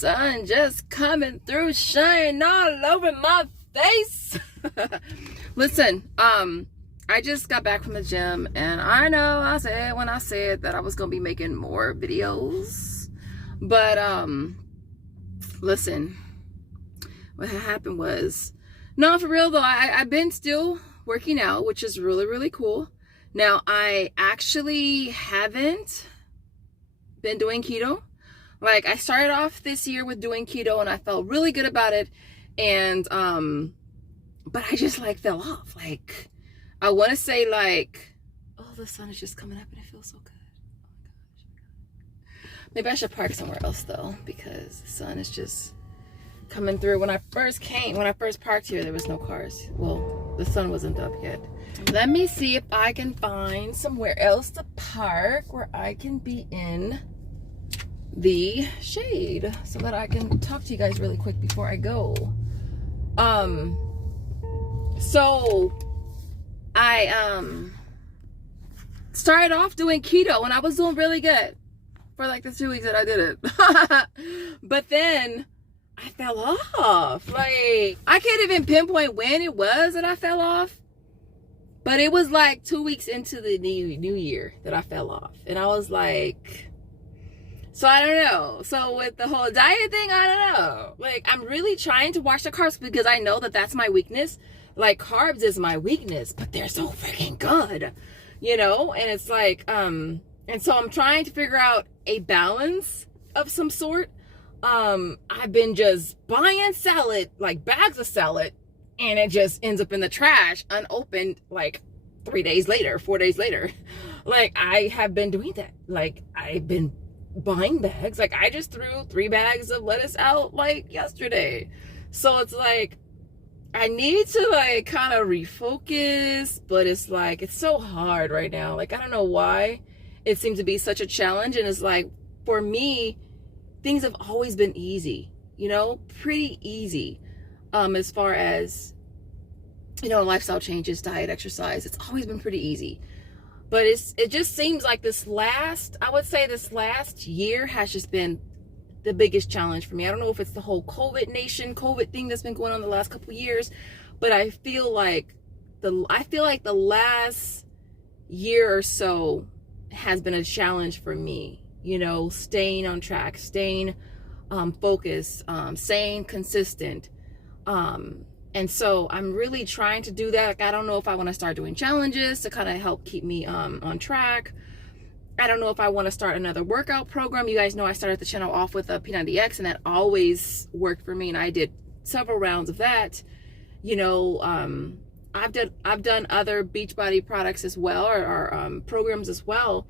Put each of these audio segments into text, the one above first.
sun just coming through, shining all over my face. Listen, I just got back from the gym, and I know I said when I said that I was gonna be making more videos, but listen, what happened was, no, for real though, I've been still working out, which is really, really cool. Now, I actually haven't been doing keto. Like, I started off this year with doing keto, and I felt really good about it, and but I just like fell off. Like, I want to say, like, oh, the sun is just coming up and it feels so good. Oh my gosh. Maybe I should park somewhere else though, because the sun is just coming through. When I first parked here, there was no cars. Well, the sun wasn't up yet. Let me see if I can find somewhere else to park where I can be in the shade so that I can talk to you guys really quick before I go. So I started off doing keto, and I was doing really good for like the 2 weeks that I did it. But then I fell off. Like, I can't even pinpoint when it was that I fell off, but it was like 2 weeks into the new year that I fell off. And I was like, so I don't know. So with the whole diet thing, I don't know. Like, I'm really trying to watch the carbs because I know that that's my weakness. Like, carbs is my weakness, but they're so freaking good, you know? And it's like, and so I'm trying to figure out a balance of some sort. I've been just buying salad, like bags of salad, and it just ends up in the trash unopened like 3 days later, 4 days later. Like, I have been doing that. Like, I've been buying bags. Like, I just threw 3 bags of lettuce out like yesterday. So it's like, I need to like kind of refocus, but it's like, it's so hard right now. Like, I don't know why it seems to be such a challenge. And it's like, for me, things have always been easy, you know, pretty easy. As far as, you know, lifestyle changes, diet, exercise, it's always been pretty easy. But it just seems like this last year has just been the biggest challenge for me. I don't know if it's the whole COVID thing that's been going on the last couple of years, but I feel like the last year or so has been a challenge for me, you know, staying on track, staying focused, staying consistent. And so I'm really trying to do that. Like, I don't know if I want to start doing challenges to kind of help keep me on track. I don't know if I want to start another workout program. You guys know I started the channel off with a P90X, and that always worked for me, and I did several rounds of that. You know, I've done other Beachbody products as well, or programs as well,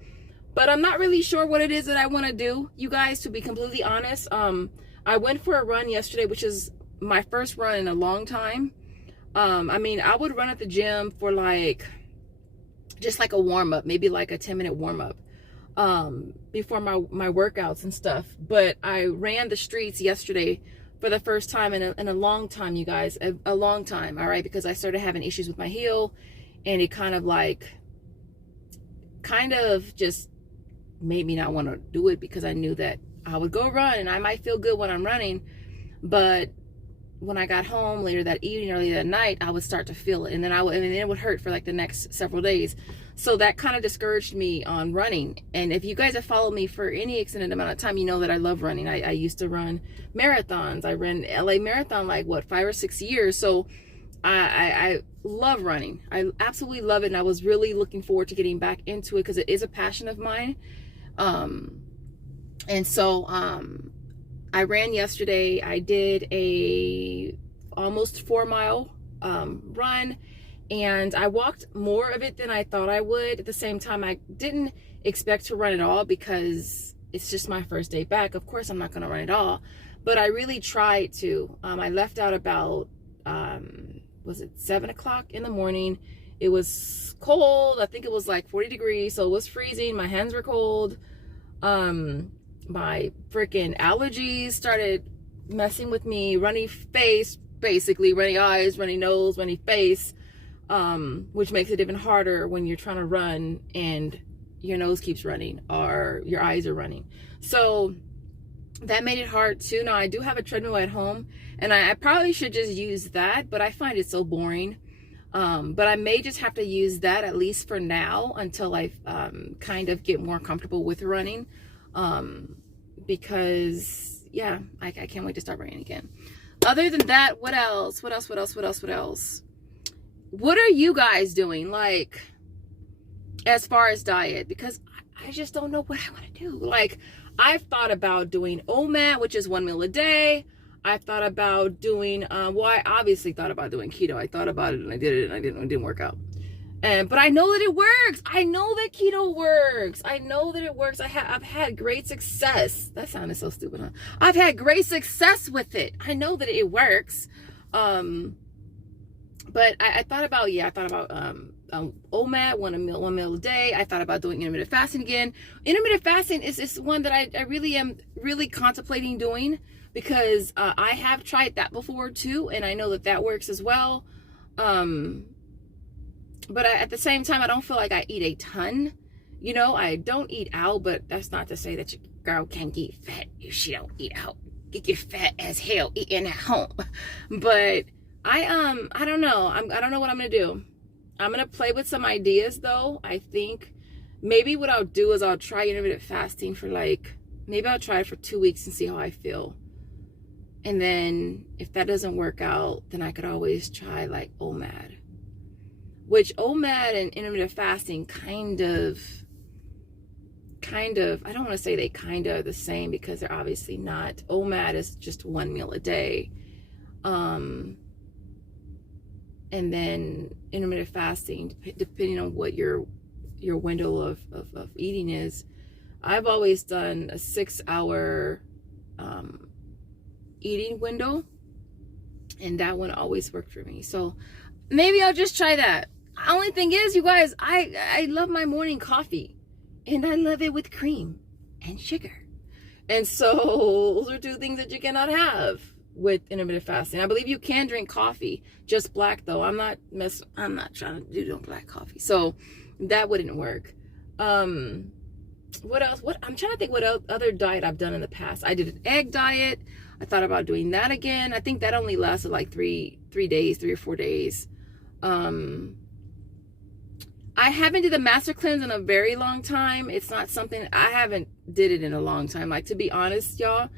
but I'm not really sure what it is that I want to do, you guys, to be completely honest. I went for a run yesterday, which is my first run in a long time. I mean, I would run at the gym for like, just like a warm-up, maybe like a 10-minute warm-up before my workouts and stuff. But I ran the streets yesterday for the first time in a long time, you guys, a long time. All right, because I started having issues with my heel, and it kind of just made me not want to do it, because I knew that I would go run and I might feel good when I'm running, but when I got home later that evening, early that night, I would start to feel it, and then it would hurt for like the next several days. So that kind of discouraged me on running. And if you guys have followed me for any extended amount of time, you know that I love running. I used to run marathons. I ran LA Marathon like, what, 5 or 6 years. So I love running. I absolutely love it, and I was really looking forward to getting back into it because it is a passion of mine. And so I ran yesterday. I did a almost 4-mile run, and I walked more of it than I thought I would. At the same time, I didn't expect to run at all because it's just my first day back. Of course, I'm not going to run at all, but I really tried to. I left out about, was it 7 o'clock in the morning? It was cold. I think it was like 40 degrees, so it was freezing. My hands were cold. My freaking allergies started messing with me. Runny face, basically runny eyes, runny nose, runny face, which makes it even harder when you're trying to run and your nose keeps running or your eyes are running. So that made it hard too. Now I do have a treadmill at home, and I probably should just use that, but I find it so boring. But I may just have to use that at least for now until I kind of get more comfortable with running, because yeah, I can't wait to start running again. Other than that, what else? What are you guys doing, like, as far as diet? Because I just don't know what I want to do. Like, I've thought about doing OMAD, which is 1 meal a day. I've thought about doing, I obviously thought about doing keto. I thought about it and I did it, and it didn't work out. But I know that it works. I know that keto works. I know that it works. I've had great success. That sounded so stupid, huh? I've had great success with it. I know that it works. But I thought about, OMAD, one meal a day. I thought about doing intermittent fasting again. Intermittent fasting is one that I really am contemplating doing, because I have tried that before too, and I know that works as well. But at the same time, I don't feel like I eat a ton. You know, I don't eat out, but that's not to say that your girl can't get fat if she don't eat out. Get fat as hell eating at home. But I don't know. I don't know what I'm gonna do. I'm gonna play with some ideas though. I think maybe what I'll do is I'll try intermittent fasting for maybe I'll try it for 2 weeks and see how I feel. And then if that doesn't work out, then I could always try like OMAD. Which OMAD and intermittent fasting kind of, I don't want to say they kind of are the same, because they're obviously not. OMAD is just 1 meal a day. And then intermittent fasting, depending on what your window of eating is. I've always done a 6-hour eating window, and that one always worked for me. So maybe I'll just try that. Only thing is, you guys, I love my morning coffee, and I love it with cream and sugar. And so those are 2 things that you cannot have with intermittent fasting. I believe you can drink coffee, just black though. I'm not trying to do no black coffee, so that wouldn't work. What else? I'm trying to think what other diet I've done in the past. I did an egg diet. I thought about doing that again. I think that only lasted like 3 or 4 days. I haven't did the master cleanse in a very long time. It's not something, I haven't did it in a long time. Like, to be honest, y'all,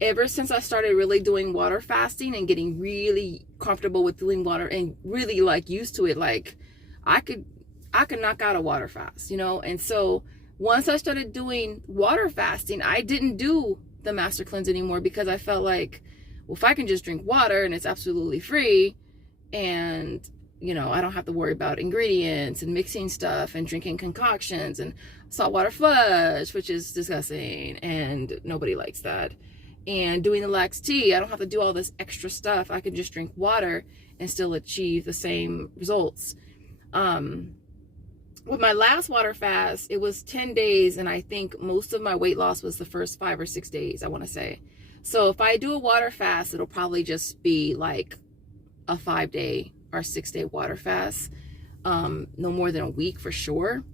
ever since I started really doing water fasting and getting really comfortable with doing water and really like used to it, like I could knock out a water fast, you know? And so once I started doing water fasting, I didn't do the master cleanse anymore, because I felt like, well, if I can just drink water and it's absolutely free, and you know, I don't have to worry about ingredients and mixing stuff and drinking concoctions and saltwater flush, which is disgusting and nobody likes that. And doing the lax tea, I don't have to do all this extra stuff. I can just drink water and still achieve the same results. With my last water fast, it was 10 days, and I think most of my weight loss was the first 5 or 6 days, I want to say. So if I do a water fast, it'll probably just be like a 5-day or 6-day water fast, no more than a week for sure.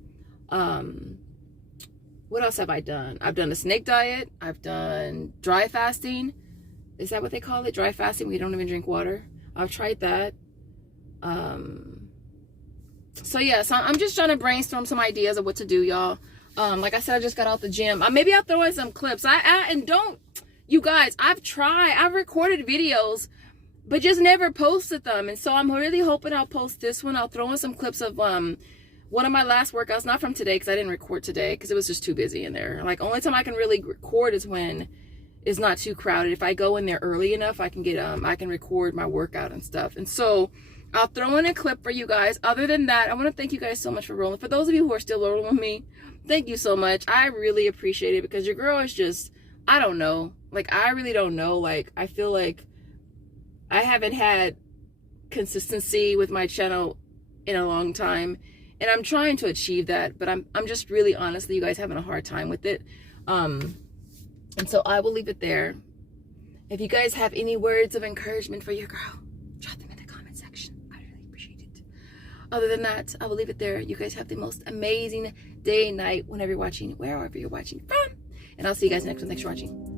What else have I done? I've done a snake diet. I've done dry fasting. Is that what they call it? Dry fasting, we don't even drink water. I've tried that. So yeah, so I'm just trying to brainstorm some ideas of what to do, y'all. Like I said, I just got out the gym. Maybe I'll throw in some clips. And don't, you guys, I've recorded videos, but just never posted them. And so I'm really hoping I'll post this one. I'll throw in some clips of one of my last workouts, not from today, because I didn't record today because it was just too busy in there. Like, only time I can really record is when it's not too crowded. If I go in there early enough, I can get I can record my workout and stuff. And so I'll throw in a clip for you guys. Other than that, I want to thank you guys so much for rolling. For those of you who are still rolling with me, thank you so much. I really appreciate it, because your girl is just, I don't know. Like, I really don't know. Like, I feel like I haven't had consistency with my channel in a long time, and I'm trying to achieve that, but I'm just really, honestly, you guys, having a hard time with it. And so I will leave it there. If you guys have any words of encouragement for your girl, drop them in the comment section. I really appreciate it. Other than that, I will leave it there. You guys have the most amazing day and night whenever you're watching, wherever you're watching from. And I'll see you guys next one. Thanks for watching.